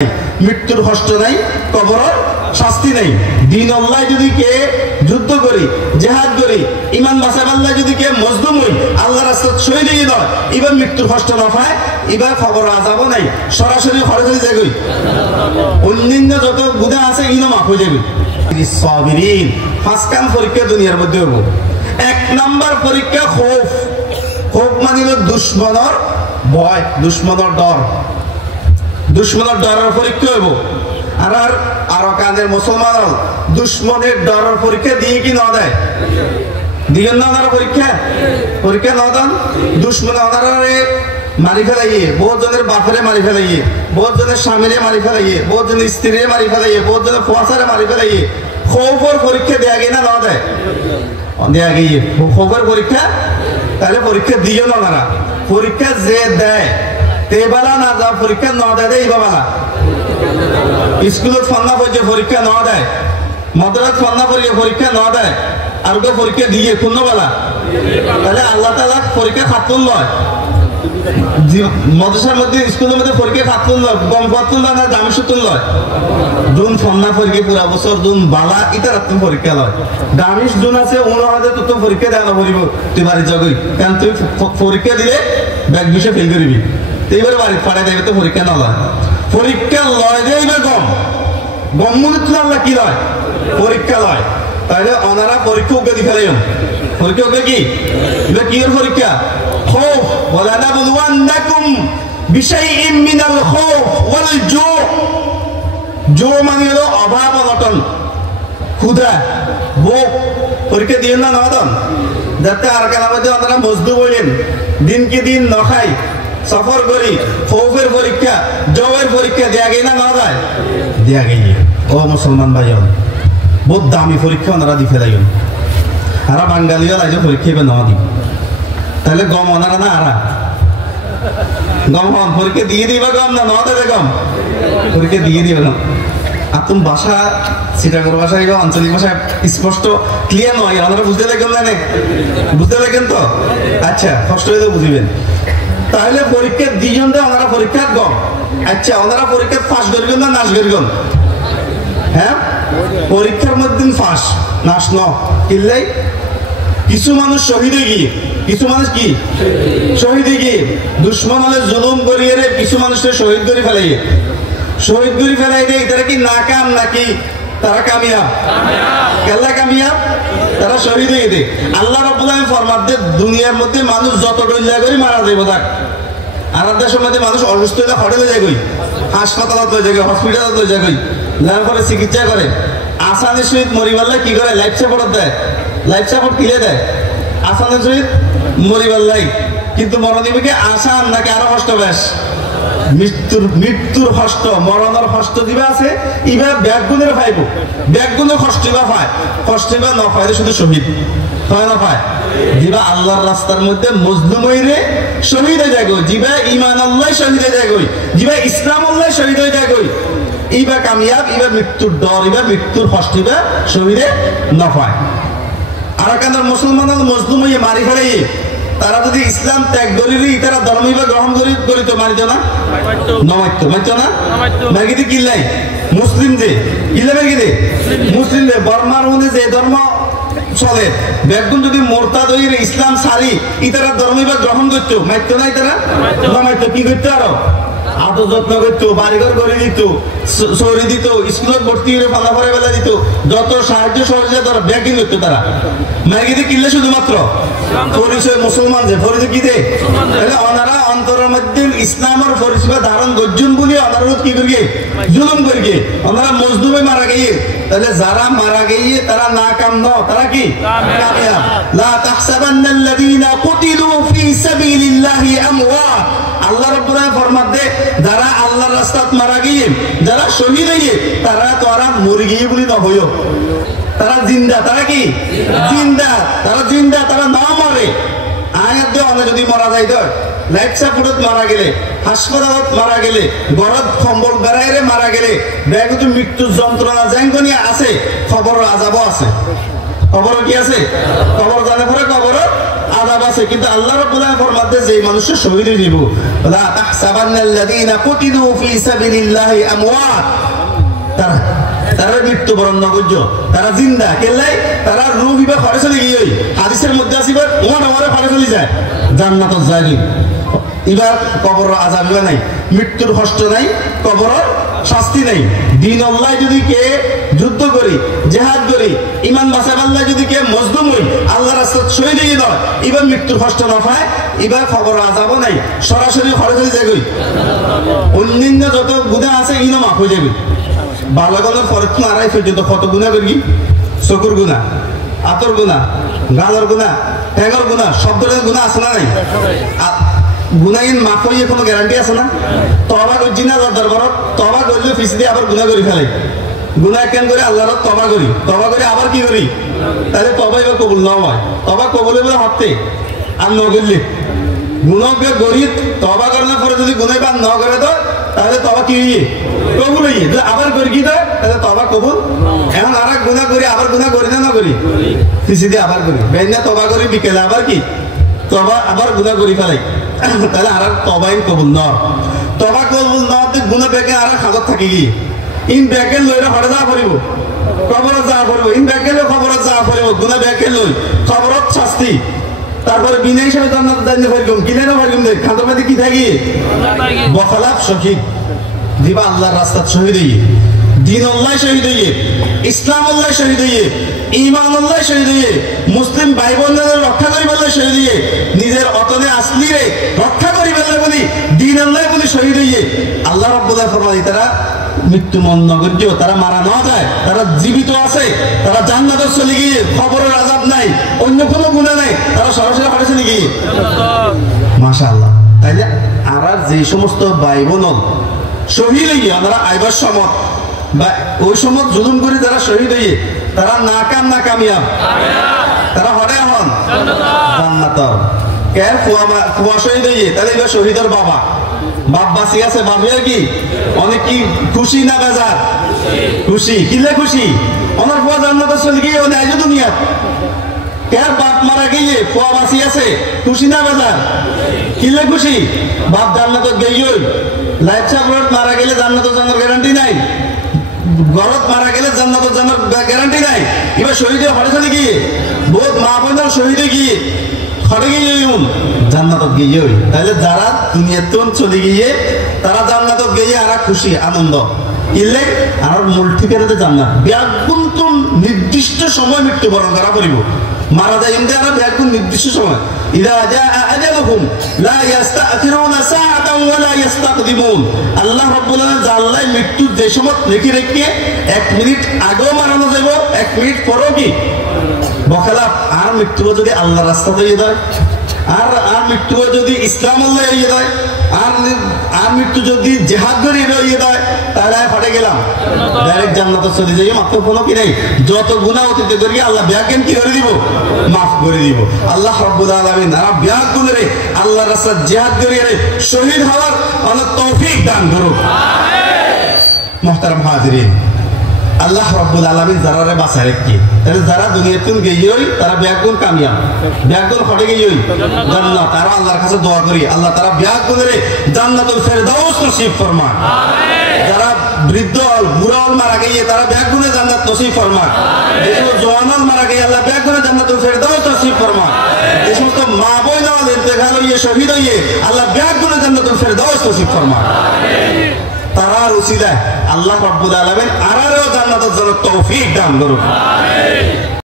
মৃত্যুর কষ্ট নাই, কবরের শাস্তি নাই। দিন আল্লাহ যদি কে যুদ্ধ করি, জিহাদ করি, ইমান বাঁচাবার যদি কে মজলুম হই, আল্লাহ রাস্তায় শহীদ হয়ে নয়, এবার মৃত্যুর কষ্ট না পায়, এবার খবর আজাবও নাই, সরাসরি খরচ হয়ে যাবে। অন্যান্য যত গুনাহ আছে ইনো মাফ হয়ে যাবে। সাবিরিন ফাসকান পরীক্ষা দুনিয়ার মধ্যে হবো। এক নাম্বার পরীক্ষা খৌফ। খৌফ মানে হলো দুশ্মনের ভয়, দুশ্মনের ডর। দুশ্মনের ডরের পরীক্ষা হইব। আর কাদের মুসলমান দুশ্মনের ডরের পরীক্ষা দিয়ে কি না দেয়? দিবেন না ওনারা পরীক্ষা? পরীক্ষা না দেন দুশ্মনে ওনারে মারি ফেলাইয়ে, বহুত জনের বাপরে মারি ফেলাইয়ে, বহুত জনের স্বামীরে মারি ফেলাইয়ে, বহুত জনের স্ত্রীরে মারি ফেলাইয়ে, বহুত জনের ফুয়াশারে মারি ফেলাইয়ে। খৌফের পরীক্ষা দেয়া গিয়ে না দেয়? দেয়া গিয়ে খৌফের পরীক্ষা। তাহলে পরীক্ষা দিও না ওনারা। পরীক্ষা যে দেয় তেবালা না যা পরীক্ষা না দেয় দেয় ইবালা। স্কুলত ফান্না পড়ছে পরীক্ষা না দেয়, মাদ্রাসাত ফান্না পড়িয়ে পরীক্ষা না দেয়, আর কেউ পরীক্ষা দিয়ে পূর্ণবেলা। তাহলে আল্লাহ তাআলা পরীক্ষা খাতুন লয়। মাদ্রাসার মধ্যে স্কুলের মধ্যে পরীক্ষা খাতুন লয়, গম খাতুন লয় না দামি সুতুন লয়। জুন ফান্না পরীক্ষা পুরা বছর জুন বালা ইতার পরীক্ষা লয়। দামিস জুন আছে 19,000 তো পরীক্ষা দেওয়া পড়িব তুই বাড়ি জগই, কারণ তুই পরীক্ষা দিলে ব্যাগ বিষয়ে ফেল করবি। এইবার বাড়ি পাড়ায় দেবে তো পরীক্ষা না লয়। পরীক্ষা লয় যে এইবার গম মনে আল্লাহ কি লয়? পরীক্ষা লয়। তাহলে ওনারা পরীক্ষা ওকে দি ফেলে। পরীক্ষা ওকে কি কি পরীক্ষা? খৌফ। ওয়ালানাবলুওয়ান্নাকুম বিশাইইম মিনাল খৌফ ওয়াল জু। জু মানে হলো অভাব অনটন, ক্ষুধা, ভোগ। পরীক্ষা দিয়ে না নদন যাতে আর কালার মধ্যে ওনারা মজদুর বললেন দিনকে দিন ন খাই, সফর করি। খৌফের পরীক্ষা, জবের পরীক্ষা দেয়া গেই না দেয়? দেয়া গেই। ও মুসলমান ভাই, বহুত দামি পরীক্ষা ওনারা দি ফেলাই। আর বাঙালিও লাইজে পরীক্ষা এবার না দিব। তাহলে গম ওনারা না আরা গম হন পরীক্ষা দিয়ে দিবা গম না দেবে গম পরীক্ষা দিয়ে দিবে গম। আর তুমি ভাষা চিটাগর ভাষা এবার আঞ্চলিক ভাষা স্পষ্ট ক্লিয়ার নয়, ওনারা বুঝতে লাগেন না? বুঝতে লাগেন তো? আচ্ছা, কষ্ট হয়ে তো বুঝবেন। তাহলে পরীক্ষা দুইজন ওনারা পরীক্ষার গম। আচ্ছা, ওনারা পরীক্ষা ফাঁস করিবেন না নাশ করিবেন? হ্যাঁ, পরীক্ষার মধ্যে ফাঁস নাশ ন কিনলেই কিছু মানুষ শহীদে গিয়ে, কিছু মানুষ কি শহীদে গিয়ে দুশ্মন হলে জুলুম করিয়ে কিছু মানুষের শহীদ করে ফেলাই, শহীদ করে ফেলাই দেয়। তারা কি নাকাম নাকি তারা কামিয়াব? কেল্লা কামিয়াব, তারা শহীদ হয়ে দেয়। আল্লাহ রাব্বুল আলামিন ফরমাতে দুনিয়ার মধ্যে মানুষ যত ডল্লা করে মারা যাইব থাক। আর দেশের মধ্যে মানুষ অসুস্থ হলে হোটেলে যায় গই, হাসপাতালত লয়ে যায়, হসপিটালত লয়ে যায় গই, যার পরে চিকিৎসা করে। আসানের সহিত মরিবাল্লা কি করে? লাইফ সাপোর্ট দেয়। লাইফ সাপোর্ট কিলে দেয় আসানের সহিত মরিবাল্লাই। কিন্তু মরণীকে আসান নাকি আরো কষ্ট? বেশ মৃত্যুর কষ্ট, মরণের কষ্ট দিবা আছে। ইবা ব্যাগগুনের পাইব, ব্যাগগুনের কষ্ট বা পায়, কষ্ট বা না পাইলে শুধু শহীদ হয় না পায়। যিবা আল্লাহর রাস্তার মধ্যে মজলুম হইরে শহীদ হয়ে যায়, যিবা ইমান আল্লাহ শহীদ হয়ে যায়, যিবা ইসলাম আল্লাহ শহীদ হয়ে যায়, ইবা কামিয়াব। ইবা মৃত্যুর ডর, ইবা মৃত্যুর কষ্ট, ইবা শহীদে না পায়। আর কান্দার মুসলমান মজলুম হইয়ে মারি ফেলাই, তারা যদি ইসলাম ত্যাগ করি তারা ধর্ম গ্রহণ করি তো মারিত না? নমাইতো মাইতো না? মার্গিতে কিল্লাই মুসলিম যে কিল্লা মার্গিতে মুসলিম যে বর্মার মধ্যে যে ধর্ম চলে, বেগুন যদি মোরতাদ হইরে ইসলাম সারি ইতারা ধর্ম গ্রহণ করতো, মাইতো না? তারা নমাইতো কি করতো? আরো আদর যত্ন করতো, বাড়িঘর করে দিত, সরি দিত, স্কুলত ভর্তি হয়ে ফালা ফরে বেলা দিত, যত সাহায্য সহযোগিতা তারা ব্যাগিং করতো। তারা ম্যাগিতে কিনলে শুধুমাত্র পরিচয় মুসলমান যে পরিচয় কি দেয়। তাহলে ওনারা অন্তরের মধ্যে ইসলামের পরিচয় ধারণ করছেন বলে ওনারা কি করিয়ে জুলুম করিয়ে ওনারা মজলুমে মারা গিয়ে। তাহলে যারা মারা গিয়ে তারা না কাম ন, তারা কি কামিয়াব। লা তাহসাবান্নাল্লাযীনা কুতিলু ফী সাবিলিল্লাহি আমওয়াত। আল্লাহ রাব্বুল আলামিন ফরমাতে যারা আল্লাহর রাস্তায় মারা গিয়ে, যারা শহীদ হয়ে, তারা তো আর মরে গিয়ে বলি না হইও, তারা জিন্দা। তারা কি জিন্দা? তারা জিন্দা, তারা না মরে। আয়াত দিয়ে আমরা যদি মারা যাই তো লাইফ সাপোর্টত মারা গেলে, হাসপাতালত মারা গেলে, গরত কম্বল বেড়াইরে মারা গেলে, ব্যাগত মৃত্যুর যন্ত্রণা জাঙ্গনি আছে, খবর আজাবও আছে। খবর কি আছে? খবর জানে পরে খবর আজাব আযাব আছে কিন্তু আল্লাহ রাব্বুল আলামিন ফরমাতে যে মানুষের শহীদ হয়ে যাব লা তাহসাবান্নাল্লাযীনা কুতিলু ফি সাবিলিল্লাহি আমওয়াত তারা মৃত্যুবরণ নগর্য তারা জিন্দা কেলাই তারা রূহ বিবা ঘরে চলে গিয়ে হাদিসের মধ্যে আসিবার ওমান আমারে ঘরে চলে যায় জান্নাতত যায় এবার কবর আযাব নাই মৃত্যুর কষ্ট নাই কবর শাস্তি নাই দিন আল্লাহ যদি কে যুদ্ধ করি জিহাদ করি ঈমান বাঁচাবার আল্লাহ যদি কে মজলুম হই আল্লাহর রাস্তায় শহীদ হয়ে যায় এবার মৃত্যুর কষ্ট না পায় এবার কবর আযাব নাই সরাসরি ঘরে চলে যায় অন্যান্য যত গুনাহ আছে ইনো মাফ হয়ে যাবে বালগনের ফরত মারাই পর্যন্ত কত গুনাহ করি চকুর গুনাহ আতর গুনাহ গালের গুনাহ ঠ্যাঙের গুনাহ শব্দের গুনাহ আছে না নাই গুনাহীন মাফ হইয়ে কোনো গ্যারান্টি আছে না তওবা করছি না দরবারত তওবা করলে পিছ দিয়ে আবার গুনাহ করে ফেলে গুনাহ কেন করে আল্লাহর তওবা করি আবার কি করি তাহলে তওবা এবার কবুল না হয় তওবা কবুল বলে হতে আর ন করলে গুনাহ করি তওবা করার পরে যদি গুনাহ বাদ না করে তো তাহলে তওবা কি হইয়ে কবুল হইয়ে আবার করি কি তাহলে তওবা কবুল এখন আর গুনাহ করি আবার গুনাহ করি না করি পিছ দিয়ে আবার করি বেনা তওবা করি বিকেলে আবার কি তওবা আবার গুনাহ করি ফেলাই তাহলে আর তওবাই কবুল না তওবা কবুল না হতে গুনাহ বেকে আর হাজত থাকে কি ইন বেকে লইরা হড়ে যা করিব কবরত যা করিব ইন বেকে লই কবরত যা করিব গুনাহ বেকে লই কবরত শাস্তি তারপরে বিনা হিসাবে জান্নাত জানতে পারলাম কিনে না পারলাম দেখ খান্তর মধ্যে কি থাকি বখলাফ শহীদ দিবা আল্লাহর রাস্তাত শহীদ হইয়ে দিন আল্লাহ শহীদ হইয়ে ইসলাম আল্লাহ শহীদ হইয়ে ঈমান আল্লাহ শহীদ হইয়ে মুসলিম ভাই বোনদের রক্ষা করি বলে শহীদ হইয়ে নিজের অতনে আসলি রে রক্ষা করি বলে বলি দিন আল্লাহ বলি শহীদ হইয়ে আল্লাহ রাব্বুল আলামিন ফরমায় তারা মৃত্যু মন নগর্য তারা মারা না যায় তারা জীবিত আছে তারা জান্নাতে চলে গিয়ে কবরের আযাব নাই অন্য কোনো গুনাহ নাই তারা সরাসরি ঘরে চলে গিয়ে মাশাআল্লাহ তাইলে আর যে সমস্ত ভাই বোন শহীদ হইয়ে আমরা আইবার সমত বা ওই সময় জুলুম করে যারা শহীদ হইয়ে তারা নাকাম না কামিয়াব তারা হরে হন জান্নাত কে ফুয়া শহীদ হইয়ে তাহলে এবার শহীদের বাবা বাপ বাঁচি আছে বাবিয়া কি অনেক কি খুশি না বেজার খুশি কিলে খুশি ওনার ফুয়া জান্নাতে চলে গিয়ে ওনে আইজ দুনিয়া কে বাপ মারা গিয়ে ফুয়া বাঁচি আছে খুশি না বেজার কিলে খুশি বাপ জান্নাতে গিয়ে লাইফ সাপোর্ট মারা গেলে জান্নাতে যাওয়ার গ্যারান্টি নাই গরত মারা গেলে জান্নাতে যাওয়ার গ্যারান্টি নাই এবার শহীদে হরে চলে গিয়ে বহুত মা বোনের শহীদে গিয়ে হরে গিয়ে জান্নাতত গিয়ে তাহলে যারা দুনিয়াতে চলে গিয়ে তারা জান্নাতত গিয়ে আর খুশি আনন্দ ইলে আর মূল ঠিকানাতে জান্নাত ব্যাগুন নির্দিষ্ট সময় মৃত্যুবরণ করা করিব মারা যায় ইন্দে আর ব্যাগুন নির্দিষ্ট সময় ইদা জাআ আজালুহুম লা ইস্তাখিরুনা সাআতান ওয়া লা ইস্তাকদিমুন আল্লাহ রাব্বুল আলামিন জাল্লাই মৃত্যু যে সময় লিখে রেখে 1 মিনিট আগেও মারানো যাবে 1 মিনিট পরেও কি বখলাফ আর মৃত্যু যদি আল্লাহর রাস্তাতে হয়ে যায় আর মৃত্যু যদি ইসলাম আল্লাহ হয়ে যায় আর মৃত্যু যদি জিহাদ করে হয়ে যায় তাহলে ফাটে গেলাম ডাইরেক্ট জান্নাতে চলে যাই মাত্র কোনো কি নাই যত গুনাহ অতীতে করি আল্লাহ ব্যাকেন কি করে দিব মাফ করে দিব আল্লাহ রাব্বুল আলামিন আর ব্যাক করে আল্লাহর রাস্তায় জিহাদ করে শহীদ হওয়ার অনেক তৌফিক দান করুক আমিন মুহতারাম হাজিরিন আল্লাহ রাব্বুল আলামিন যারারে বাঁচায় রাখি তাহলে যারা দুনিয়াতে গিয়েই তারা ব্যাগুন কামিয়াব ব্যাগুন হটে গিয়েই জান্নাত আর আল্লাহর কাছে দোয়া করি আল্লাহ তারা ব্যাগুনের জান্নাতুল ফেরদাউস নসিব ফরমান আমিন যারা বৃদ্ধ বুড়া মারা গিয়ে তারা ব্যাগুনে জান্নাত নসিব ফরমান আমিন যে জওয়ান মারা গিয়ে আল্লাহ ব্যাগুনে জান্নাতুল ফেরদাউস নসিব ফরমান আমিন যে সমস্ত মা বোন ইন্তেকাল হয়ে শহীদ হয়ে আল্লাহ ব্যাগুনে জান্নাতুল ফেরদাউস নসিব ফরমান আমিন তারার উসিলায় আল্লাহ রাব্বুল আলামিন আরারও জান্নাতের জন্য তৌফিক দান করুন আমিন।